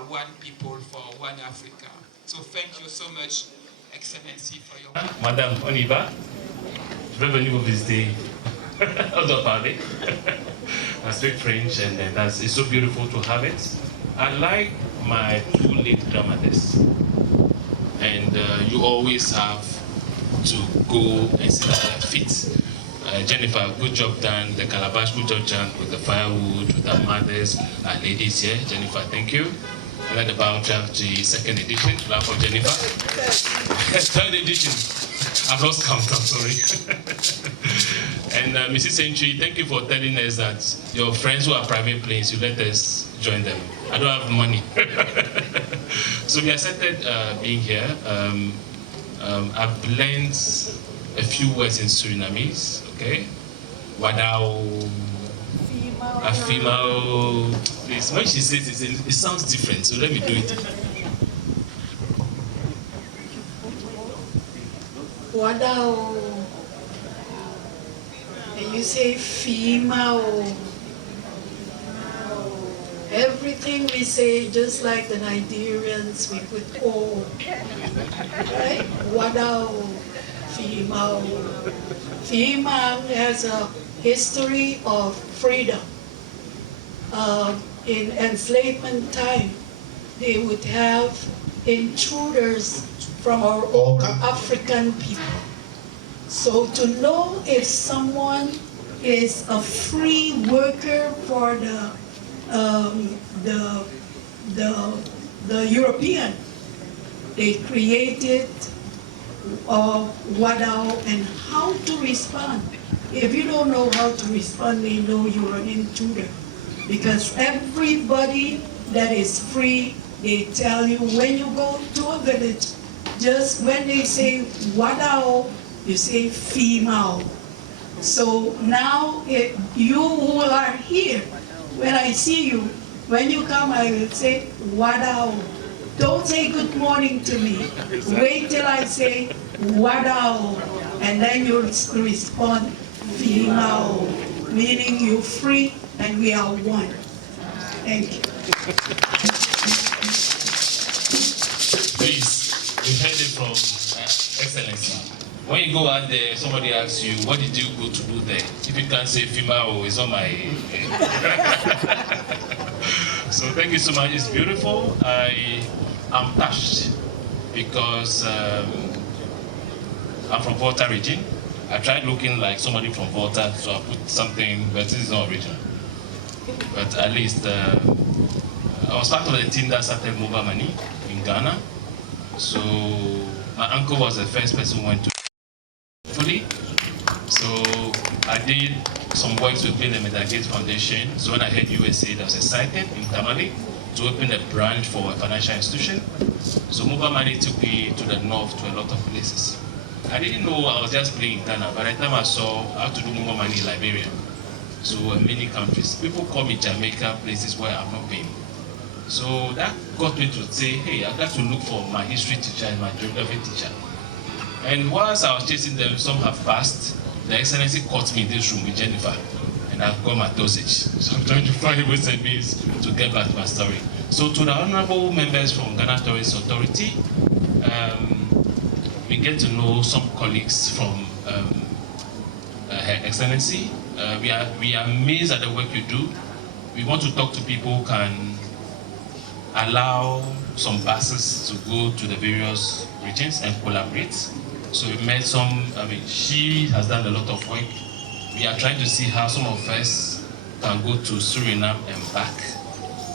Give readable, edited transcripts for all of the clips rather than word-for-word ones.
are one people for one Africa. So thank you so much, Excellency, for your... Madame, on y va? Je vais venir vous visiter. On doit parler. I speak French, and it's so beautiful to have it. I like my two late grandmothers, and you always have to go and sit at their feet. Jennifer, good job done. The calabash, good job done with the firewood, with our mothers, our ladies here. Jennifer, thank you. I like the BAOBAB, the second edition. Clap for Jennifer. Third edition. I've lost count, I'm sorry. And Mrs. Century, thank you for telling us that your friends who are private planes, you let us join them. I don't have money. So we accepted being here. I've learned a few words in Surinamese, okay? Wadao, a female. Please, when she says it sounds different, so let me do it. Wadao. And you say female. Everything we say, just like the Nigerians, we put O. Right? Wadao. Female. Female has a history of freedom. In enslavement time, they would have intruders from our own African people. So to know if someone is a free worker for the European, they created Wadao and how to respond. If you don't know how to respond, they know you're an intruder. Because everybody that is free, they tell you when you go to a village, just when they say Wadao, you say female. So now you who are here, when I see you, when you come, I will say Wadao. Don't say good morning to me. Wait till I say Wadao, and then you'll respond female, meaning you're free and we are one. Thank you. Please, we heard it from Excellency. When you go out there, somebody asks you, what did you go to do there? If you can't say female, it's on my... So thank you so much. It's beautiful. I am touched because I'm from Volta region. I tried looking like somebody from Volta, so I put something, but this is not original. But at least I was part of the team that started mobile money in Ghana. So my uncle was the first person who went to fully. So I did some works with Bill and Melinda Gates Foundation. So when I heard USA, that was excited in Tamale to open a branch for a financial institution. So mobile money took me to the north to a lot of places. I didn't know I was just playing in Ghana. By the time I saw how to do mobile money in Liberia, so many countries, people call me Jamaica, places where I've not been. So that got me to say, hey, I've got to look for my history teacher and my geography teacher. And whilst I was chasing them, some have passed. The Excellency caught me in this room with Jennifer, and I've got my dosage. So I'm trying to find ways and means to get back to my story. So to the honorable members from Ghana Tourist Authority, we get to know some colleagues from Her Excellency. We are amazed at the work you do. We want to talk to people who can allow some buses to go to the various regions and collaborate. So we met some, she has done a lot of work. We are trying to see how some of us can go to Suriname and back.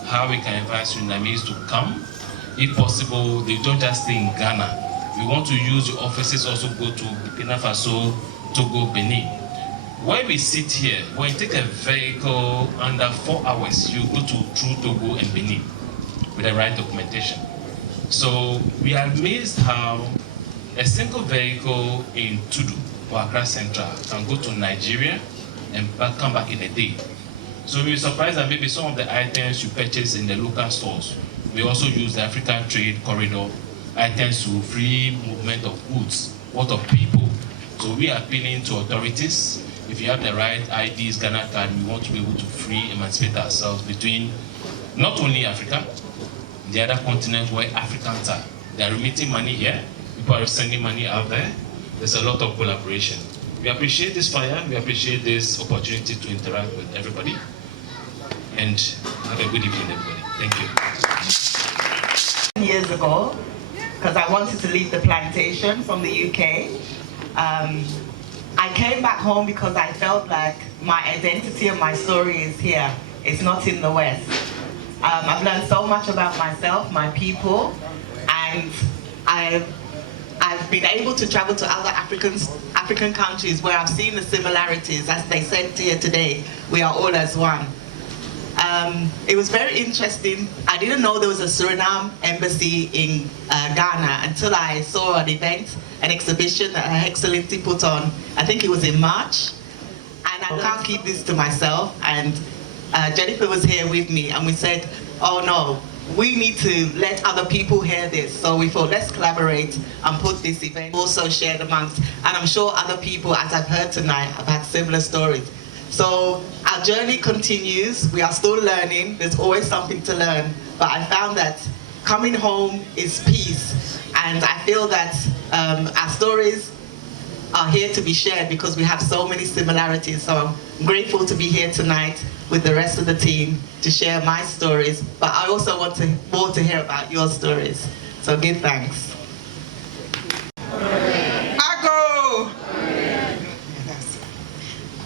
How we can invite Surinamese to come. If possible, they don't just stay in Ghana. We want to use the offices also go to Burkina Faso, Togo, Benin. When we sit here, when you take a vehicle under 4 hours, you go through Togo and Benin with the right documentation. So we are amazed how a single vehicle in Tudu or Accra Central can go to Nigeria and come back in a day. So we're surprised that maybe some of the items you purchase in the local stores, we also use the African Trade Corridor items to free movement of goods, what of people. So we are appealing to authorities. If you have the right IDs, Ghana card, we want to be able to free emancipate ourselves between not only Africa, in the other continents where Africans are. They are remitting money here, people are sending money out there. There's a lot of collaboration. We appreciate this fire, we appreciate this opportunity to interact with everybody. And have a good evening, everybody. Thank you. Years ago, because I wanted to leave the plantation from the UK. I came back home because I felt like my identity and my story is here. It's not in the West. I've learned so much about myself, my people, and I've been able to travel to other African countries where I've seen the similarities. As they said here today, we are all as one. It was very interesting. I didn't know there was a Suriname embassy in Ghana until I saw an event, an exhibition that Her Excellency put on. I think it was in March. And I can't keep this to myself. And Jennifer was here with me, and we said, oh no, we need to let other people hear this. So we thought, let's collaborate and put this event also shared amongst, and I'm sure other people, as I've heard tonight, have had similar stories. So our journey continues. We are still learning. There's always something to learn. But I found that coming home is peace. And I feel that our stories are here to be shared because we have so many similarities. So I'm grateful to be here tonight with the rest of the team to share my stories. But I also want more to hear about your stories. So give thanks.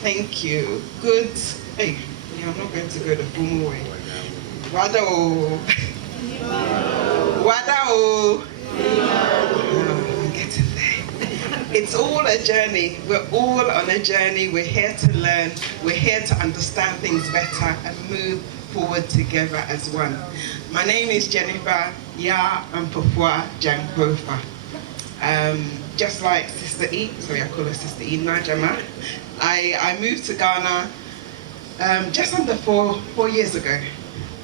Thank you. Good. Hey, I'm not going to go the formal way. Wada o. Wada o. I'm getting there. It's all a journey. We're all on a journey. We're here to learn. We're here to understand things better and move forward together as one. My name is Jennifer Ya Ampapua Jankofa. Just like Sister E, sorry, I call her Sister E, Najama. I moved to Ghana just under four years ago.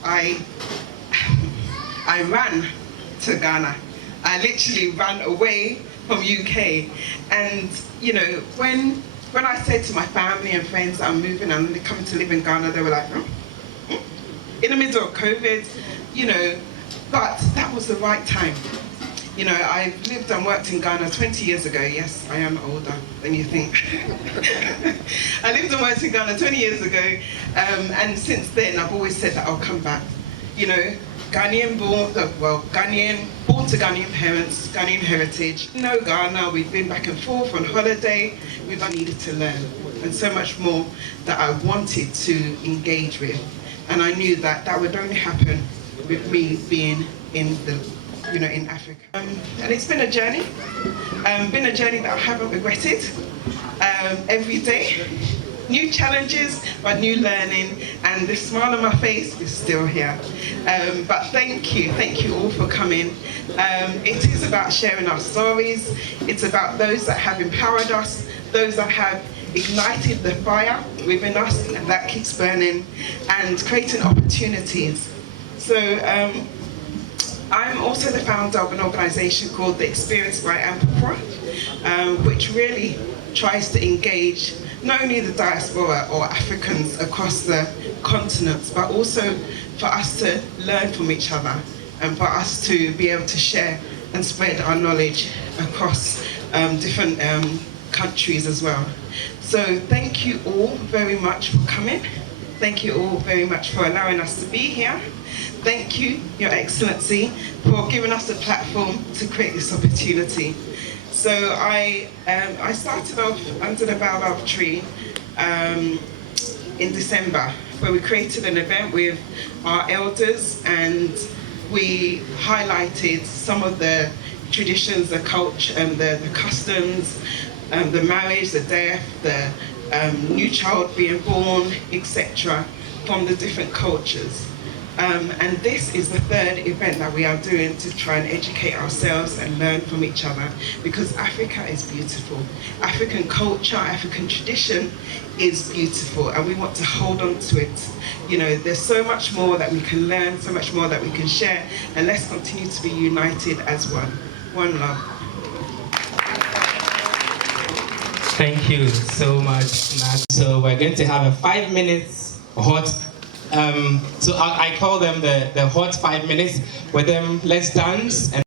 I ran to Ghana. I literally ran away from UK. And you know, when I said to my family and friends that I'm moving and they're coming to live in Ghana, they were like, in the middle of COVID, you know, but that was the right time. You know, I've lived and worked in Ghana 20 years ago. Yes, I am older than you think. I lived and worked in Ghana 20 years ago, and since then I've always said that I'll come back. You know, Ghanaian born to Ghanaian parents, Ghanaian heritage. No Ghana, we've been back and forth on holiday. We've needed to learn, and so much more that I wanted to engage with. And I knew that that would only happen with me being in Africa. And it's been a journey. Been a journey that I haven't regretted. Every day, new challenges, but new learning, and the smile on my face is still here. But thank you all for coming. It is about sharing our stories. It's about those that have empowered us, those that have ignited the fire within us, and that keeps burning, and creating opportunities. So I'm also the founder of an organisation called the Experience by Ampapua, which really tries to engage not only the diaspora or Africans across the continents, but also for us to learn from each other and for us to be able to share and spread our knowledge across different countries as well. So thank you all very much for coming. Thank you all very much for allowing us to be here. Thank you, Your Excellency, for giving us a platform to create this opportunity. So I started off under the BAOBAB tree in December, where we created an event with our elders, and we highlighted some of the traditions, the culture, and the customs, the marriage, the death, the new child being born, etc., from the different cultures. And this is the third event that we are doing to try and educate ourselves and learn from each other, because Africa is beautiful. African culture, African tradition is beautiful, and we want to hold on to it. You know, there's so much more that we can learn, so much more that we can share, and let's continue to be united as one. One love. Thank you so much, Nat. So we're going to have a 5 minutes hot So I call them the hot 5 minutes. With them, let's dance. And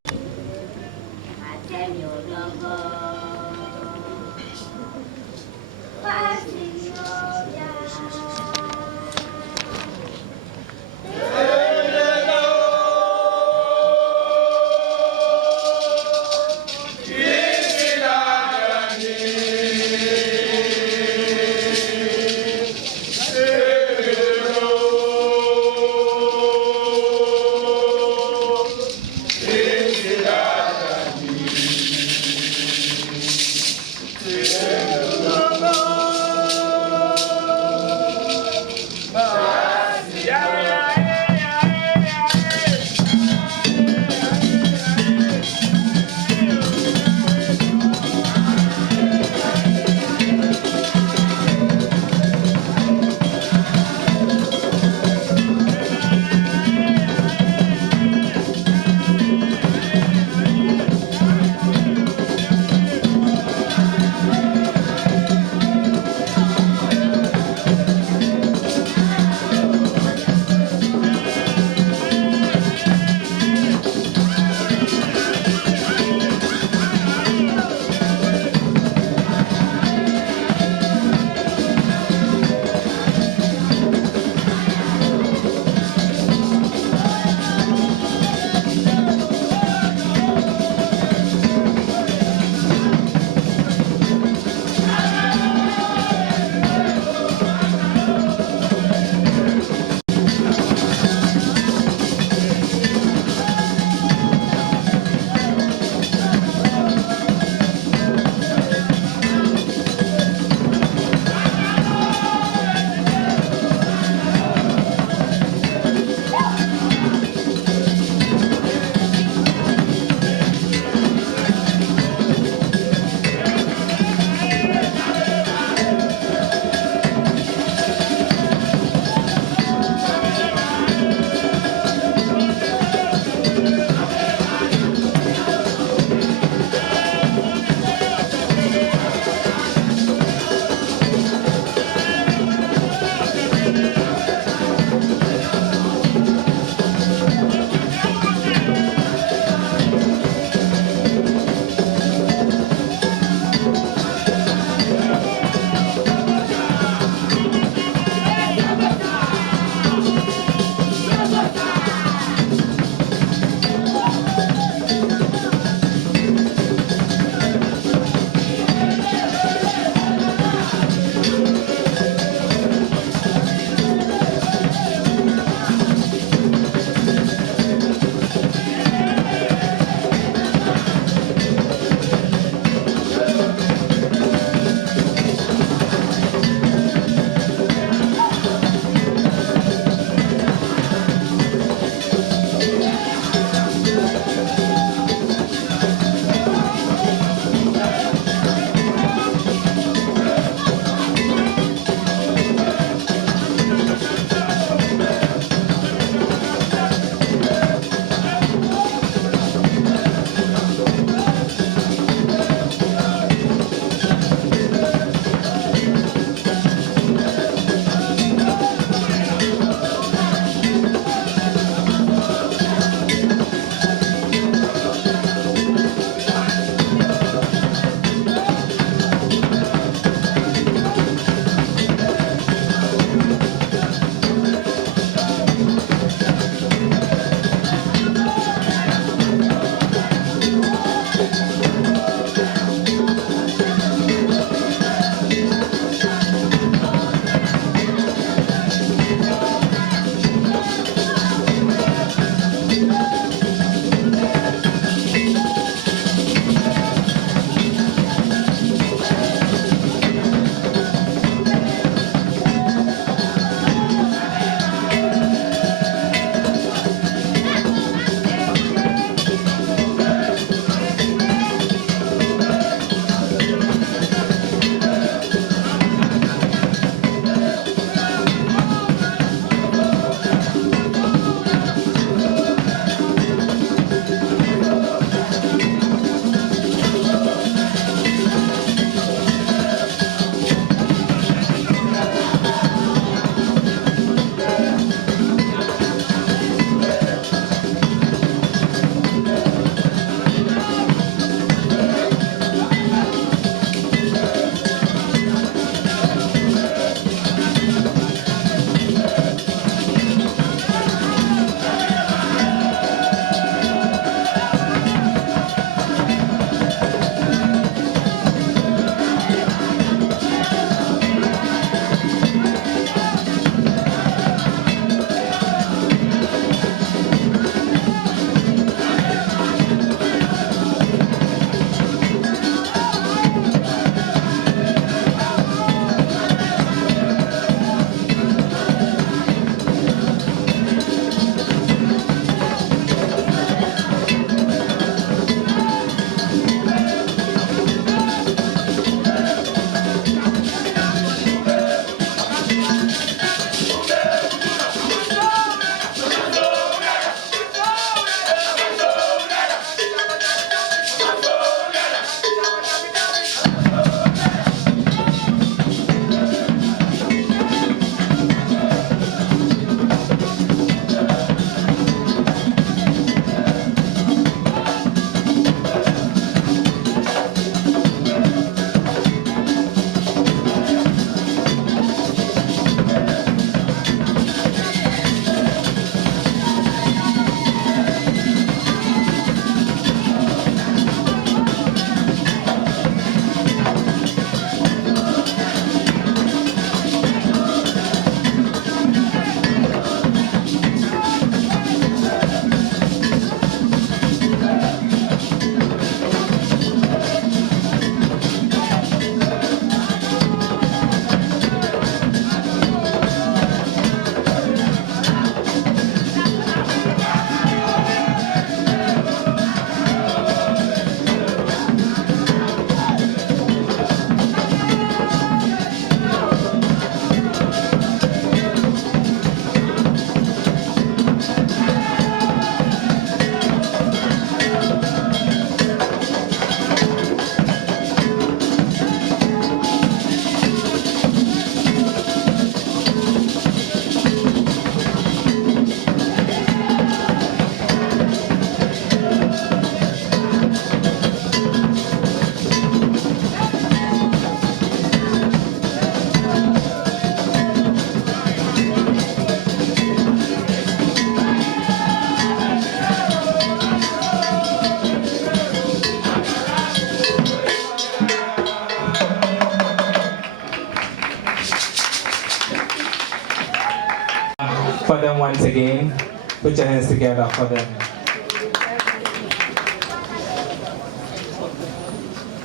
once again. Put your hands together for them.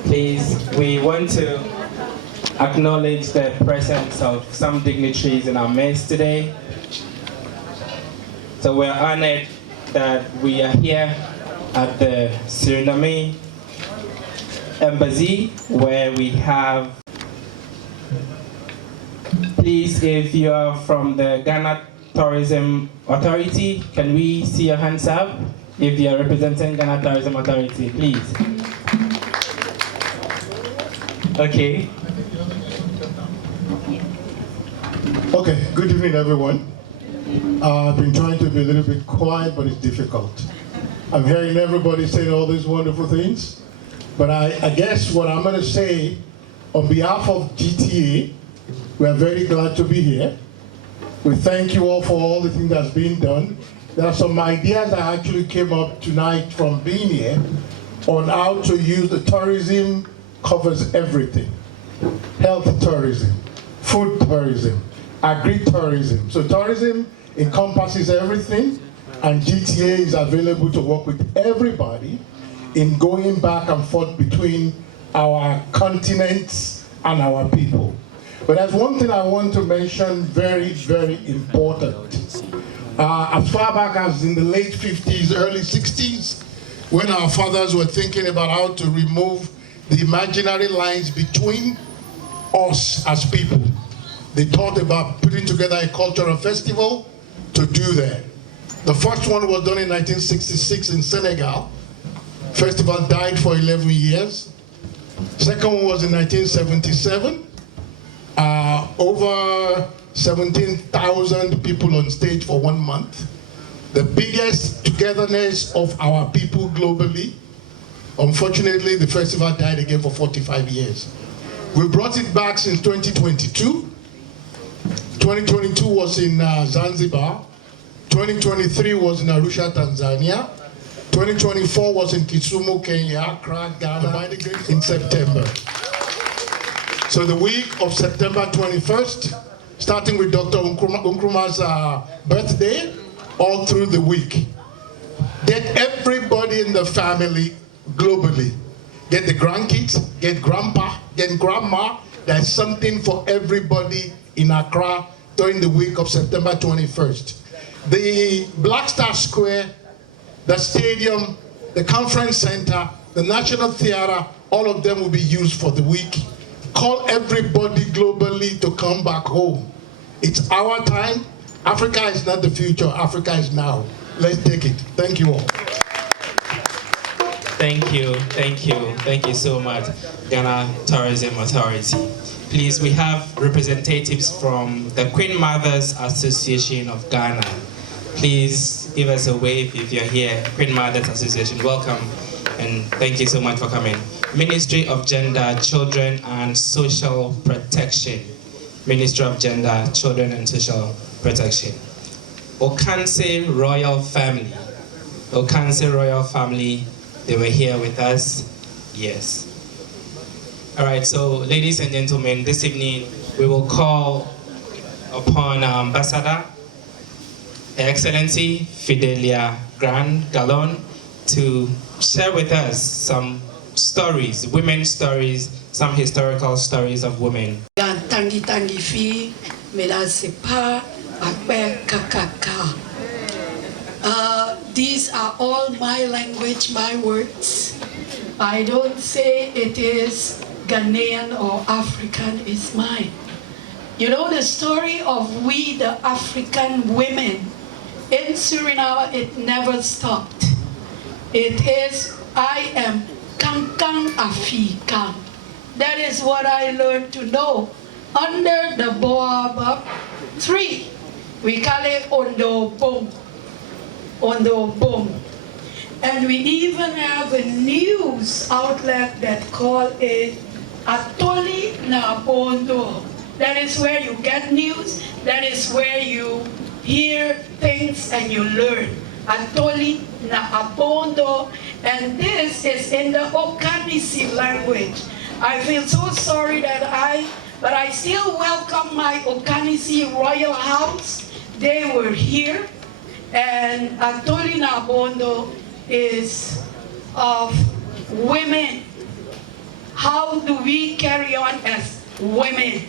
Please, we want to acknowledge the presence of some dignitaries in our midst today. So we're honored that we are here at the Suriname Embassy, where we have, please, if you are from the Ghana Tourism Authority, can we see your hands up? If you are representing Ghana Tourism Authority, please. Okay. Okay, good evening everyone. I've been trying to be a little bit quiet, but it's difficult. I'm hearing everybody saying all these wonderful things, but I guess what I'm going to say on behalf of GTA, we are very glad to be here. We thank you all for all the things that's been done. There are some ideas that actually came up tonight from being here on how to use the tourism covers everything. Health tourism, food tourism, agri-tourism. So tourism encompasses everything, and GTA is available to work with everybody in going back and forth between our continents and our people. But there's one thing I want to mention very, very important. As far back as in the late 50s, early 60s, when our fathers were thinking about how to remove the imaginary lines between us as people, they thought about putting together a cultural festival to do that. The first one was done in 1966 in Senegal. Festival died for 11 years. Second one was in 1977. Over 17,000 people on stage for 1 month. The biggest togetherness of our people globally. Unfortunately, the festival died again for 45 years. We brought it back since 2022. 2022 was in Zanzibar. 2023 was in Arusha, Tanzania. 2024 was in Kisumu, Kenya, Accra, Ghana, in September. So the week of September 21st, starting with Dr. Nkrumah's birthday, all through the week. Get everybody in the family globally. Get the grandkids, get grandpa, get grandma. There's something for everybody in Accra during the week of September 21st. The Black Star Square, the stadium, the conference center, the National Theatre, all of them will be used for the week. Call everybody globally to come back home. It's our time. Africa is not the future, Africa is now. Let's take it. Thank you all. Thank you, thank you, thank you so much, Ghana Tourism Authority. Please, we have representatives from the Queen Mothers Association of Ghana. Please give us a wave if you're here. Queen Mothers Association, welcome, and thank you so much for coming. Ministry of Gender, Children and Social Protection. Ministry of Gender, Children and Social Protection. Okanse Royal Family. Okanse Royal Family, they were here with us. Yes. All right, so ladies and gentlemen, this evening we will call upon our Ambassador, Her Excellency FIDELIA GRAAND GALON, to share with us some stories, women's stories, some historical stories of women. Tangi tangi fi, melasepa, akbe kakaka. These are all my language, my words. I don't say it is Ghanaian or African, it's mine. You know the story of we, the African women in Suriname, it never stopped. It is, I am Kankang Afrikan. That is what I learned to know. Under the BAOBAB tree, we call it Ondo Bom. Ondo Bom. And we even have a news outlet that call it Atoli na Bondo. That is where you get news. That is where you hear things and you learn. Atoli na Abondo. And this is in the Okanisi language. I feel so sorry but I still welcome my Okanisi Royal House. They were here. And Atolina Bondo is of women. How do we carry on as women?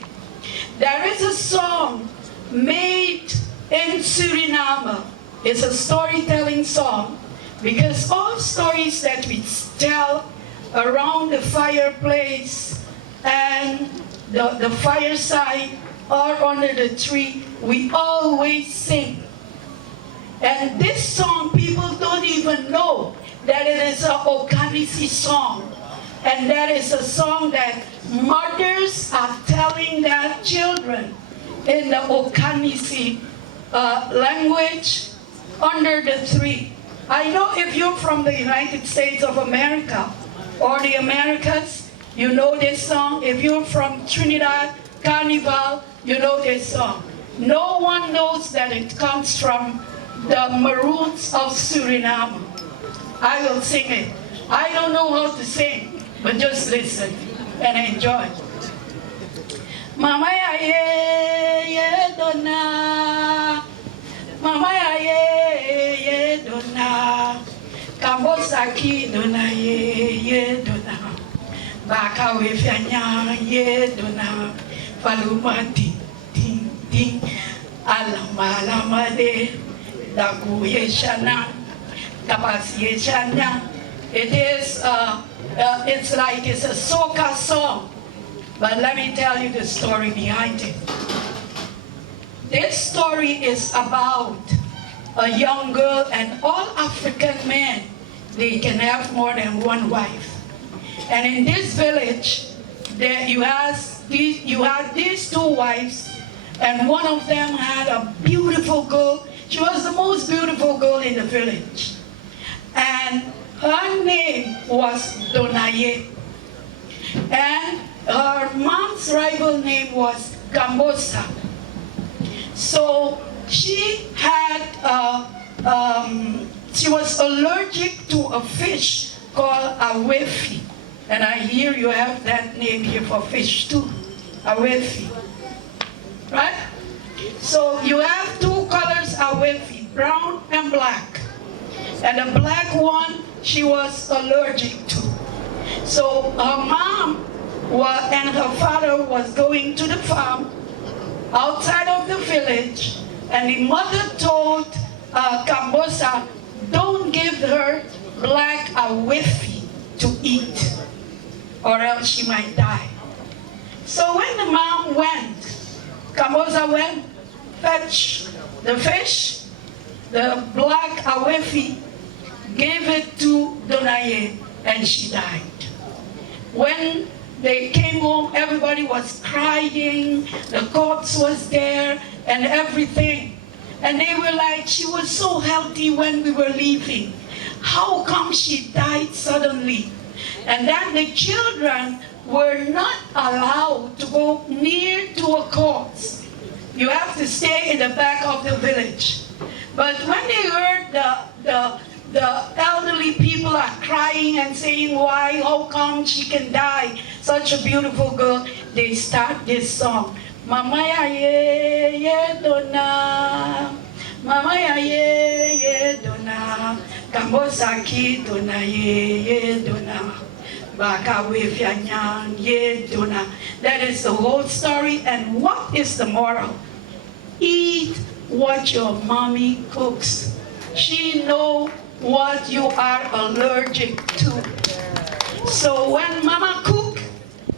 There is a song made in Suriname. It's a storytelling song, because all stories that we tell around the fireplace and the fireside or under the tree, we always sing. And this song, people don't even know that it is an Okanisi song. And that is a song that mothers are telling their children in the Okanisi language under the tree. I know if you're from the United States of America or the Americas, you know this song. If you're from Trinidad, Carnival, you know this song. No one knows that it comes from the Maroons of Suriname. I will sing it. I don't know how to sing, but just listen and enjoy. Mama ya ye dona, mama ya ye dona, kambosaki dona ye dona, baka we fianya ye dona, faluma ting ting ting, alama alama de, dagu ye shana, kapasi ye shana. It is it's like it's a soca song. But let me tell you the story behind it. This story is about a young girl, and all African men, they can have more than one wife. And in this village, you had these two wives, and one of them had a beautiful girl. She was the most beautiful girl in the village. And her name was Donaye. And her mom's rival name was Gambosa. So she had, she was allergic to a fish called awefi. And I hear you have that name here for fish too, awefi, right? So you have two colors awefi, brown and black. And the black one, she was allergic to. So her mom and her father was going to the farm outside of the village, and the mother told Kambosa, don't give her black awefi to eat, or else she might die. So when the mom went, Kambosa went, fetch the fish, the black awefi, gave it to Donaye, and she died. When they came home, everybody was crying, the corpse was there, and everything. And they were like, she was so healthy when we were leaving. How come she died suddenly? And then the children were not allowed to go near to a corpse. You have to stay in the back of the village. But when they heard the elderly people are crying and saying, why, how come she can die? Such a beautiful girl. They start this song. Mama ya ye dona, Mama ya ye dona, Kambosaki dona ye dona, Baka wefianyang ye dona. That is the whole story. And what is the moral? Eat what your mommy cooks. She knows what you are allergic to. So when mama cook,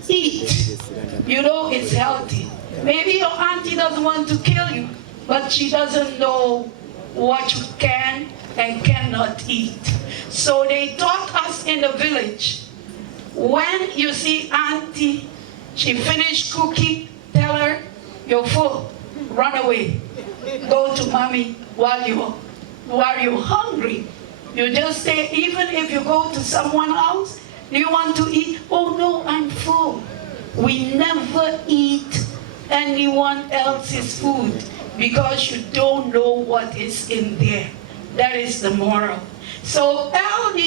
eat. You know it's healthy. Maybe your auntie doesn't want to kill you, but she doesn't know what you can and cannot eat. So they taught us in the village, when you see auntie, she finished cooking, tell her, you're full, run away. Go to mommy while you're hungry. You just say, even if you go to someone else, do you want to eat? Oh no, I'm full. We never eat anyone else's food because you don't know what is in there. That is the moral. So when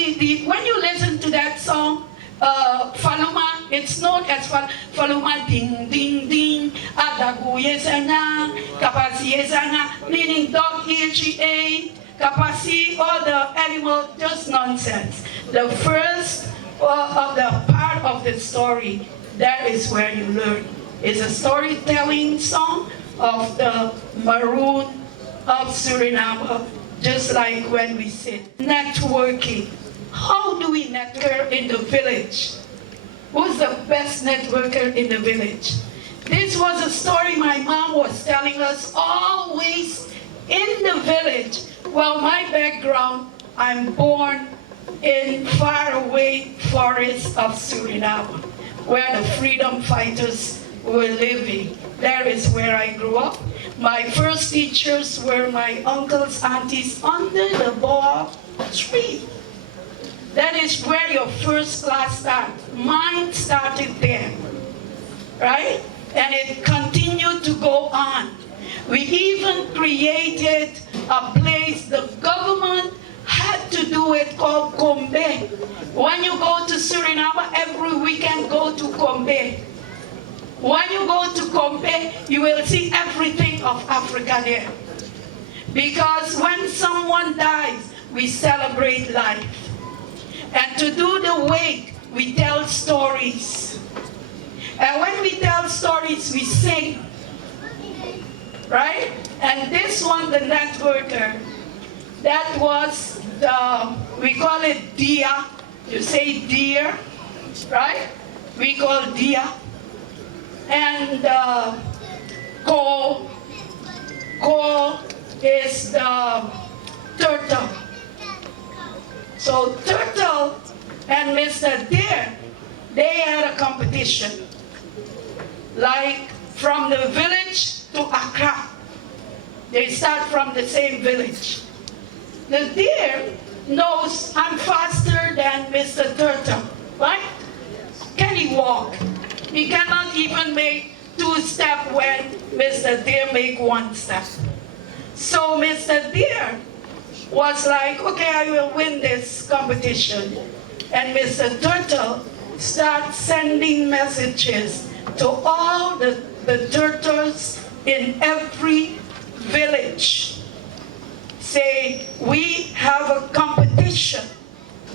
you listen to that song, Faluma, it's known as Faluma ding ding ding, Adagu yesana, Kapasi yesana, meaning dog eat, she ate, Kapasi, all the animal, just nonsense. The first of the part of the story, that is where you learn. It's a storytelling song of the Maroon of Suriname, just like when we sit. Networking. How do we network in the village? Who's the best networker in the village? This was a story my mom was telling us always in the village. Well, my background, I'm born in faraway forests of Suriname, where the freedom fighters were living. That is where I grew up. My first teachers were my uncles, aunties under the BAOBAB tree. That is where your first class started. Mine started there, right? And it continued to go on. We even created a place, the government had to do it, called Kombe. When you go to Suriname, every weekend go to Kombe. When you go to Kombe, you will see everything of Africa there. Because when someone dies, we celebrate life. And to do the wake, we tell stories. And when we tell stories, we sing. Right? And this one, the networker, that was the, we call it dia. You say deer, right? We call dia. And ko is the turtle. So Turtle and Mr. Deer, they had a competition. Like from the village to Accra. They start from the same village. The deer knows I'm faster than Mr. Turtle, right? Can he walk? He cannot even make 2 steps when Mr. Deer make 1 step. So Mr. Deer was like, okay, I will win this competition. And Mr. Turtle started sending messages to all the turtles in every village. Say, we have a competition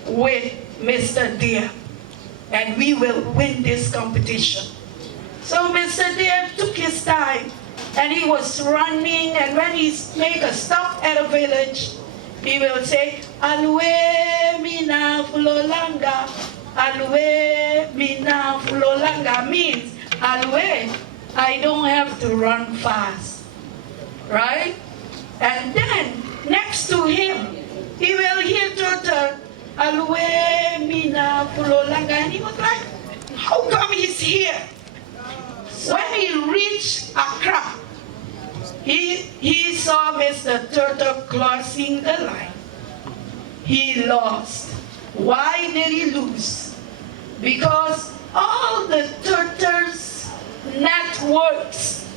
with Mr. Deer, and we will win this competition. So Mr. Deer took his time, and he was running, and when he make a stop at a village, he will say, Alwe mina fulolanga, Alwe mina fulolanga, means, Alwe, I don't have to run fast, right? And then, next to him, he will hear Turtle, Alwe mina fulolanga, and he was like, how come he's here? When he reached Accra, he saw Mr. Turtle crossing the line. He lost. Why did he lose? Because all the turtles' networks,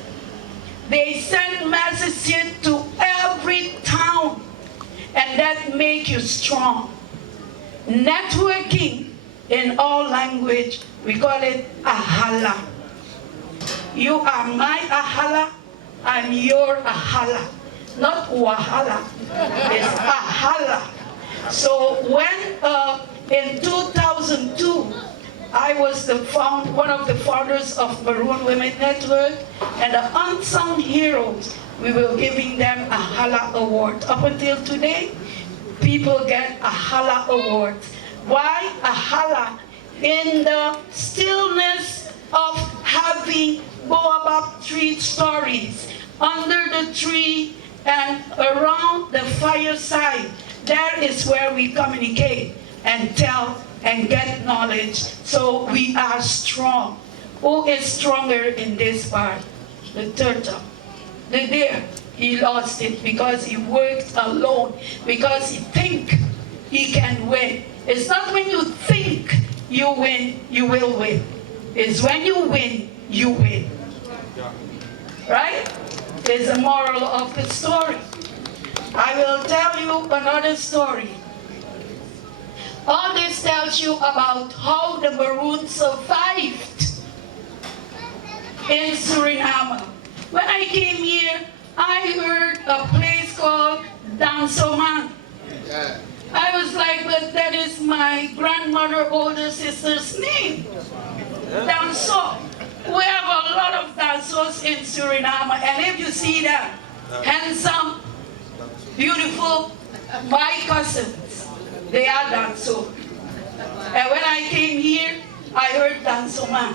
they send messages to every town, and that make you strong. Networking, in all language, we call it ahala. You are my ahala, I'm your ahala. Not wahala, it's ahala. So when in 2002, I was one of the founders of Maroon Women Network, and the unsung heroes, we were giving them a Hala Award. Up until today, people get a Hala Award. Why a Hala? In the stillness of having BAOBAB tree stories, under the tree and around the fireside, that is where we communicate and tell and get knowledge, so we are strong. Who is stronger in this part? The turtle. The deer, he lost it because he worked alone, because he think he can win. It's not when you think you win, you will win. It's when you win, you win. Right? It's the moral of the story. I will tell you another story. All this tells you about how the Maroons survived in Suriname. When I came here, I heard a place called Danso Man. I was like, but that is my grandmother, older sister's name. Danso. We have a lot of Dansos in Suriname, and if you see them, handsome, beautiful, my cousins, they are Danso. And when I came here, I heard Danso Man.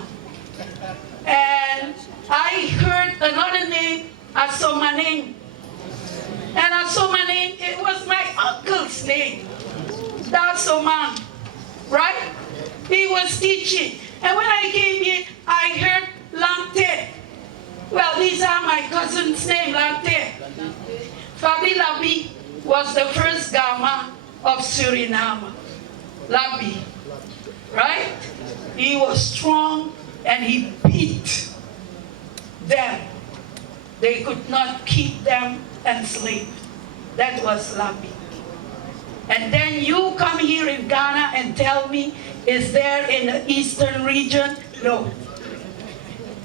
And I heard another name, Asomaning. And Asomaning, it was my uncle's name, Danso Man, right? He was teaching. And when I came here, I heard Lante. Well, these are my cousin's name, Lante. Fabi Labi was the first Gama of Suriname. Labi, right? He was strong and he beat them. They could not keep them enslaved. That was Labi. And then you come here in Ghana and tell me, is there in the eastern region? No.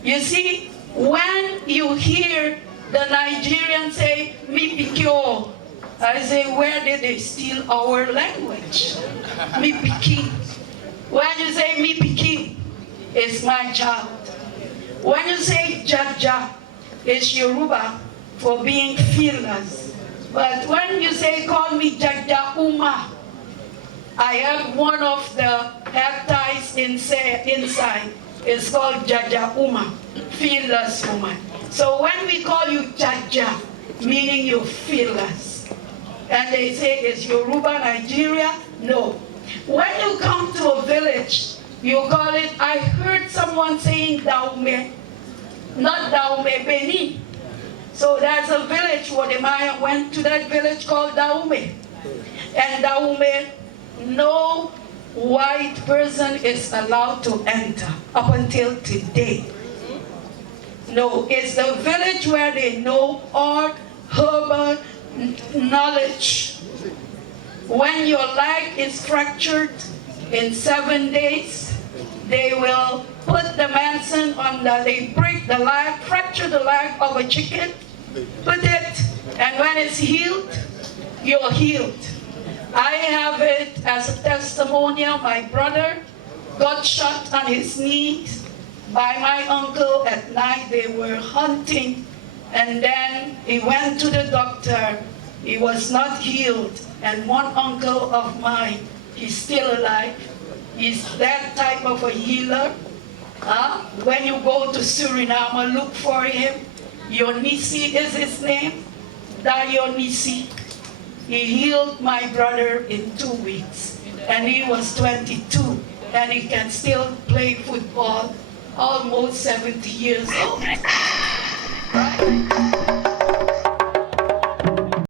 You see, when you hear the Nigerians say, Mi Pikyo, I say, where did they steal our language? Mi Piki. When you say Mi Piki, it's my child. When you say Jaja, it's Yoruba for being fearless. But when you say, call me Jaja Uma, I have one of the hair ties inside. It's called Jaja Uma, fearless woman. So when we call you Jaja, meaning you're fearless, and they say it's Yoruba, Nigeria, no. When you come to a village, you call it, I heard someone saying Daume, not Daume Beni. So there's a village, Wodemaya went to that village called Daume. And Daume, no white person is allowed to enter up until today. No, it's the village where they know all herbal knowledge. When your leg is fractured in 7 days, they will put the medicine on they break the leg, fracture the leg of a chicken, put it, and when it's healed, you're healed. I have it as a testimonial. My brother got shot on his knees by my uncle at night. They were hunting, and then he went to the doctor. He was not healed. And one uncle of mine, he's still alive. He's that type of a healer. When you go to Suriname, look for him. Yonisi is his name. Dionisi. He healed my brother in 2 weeks. And he was 22. And he can still play football, almost 70 years old. Right?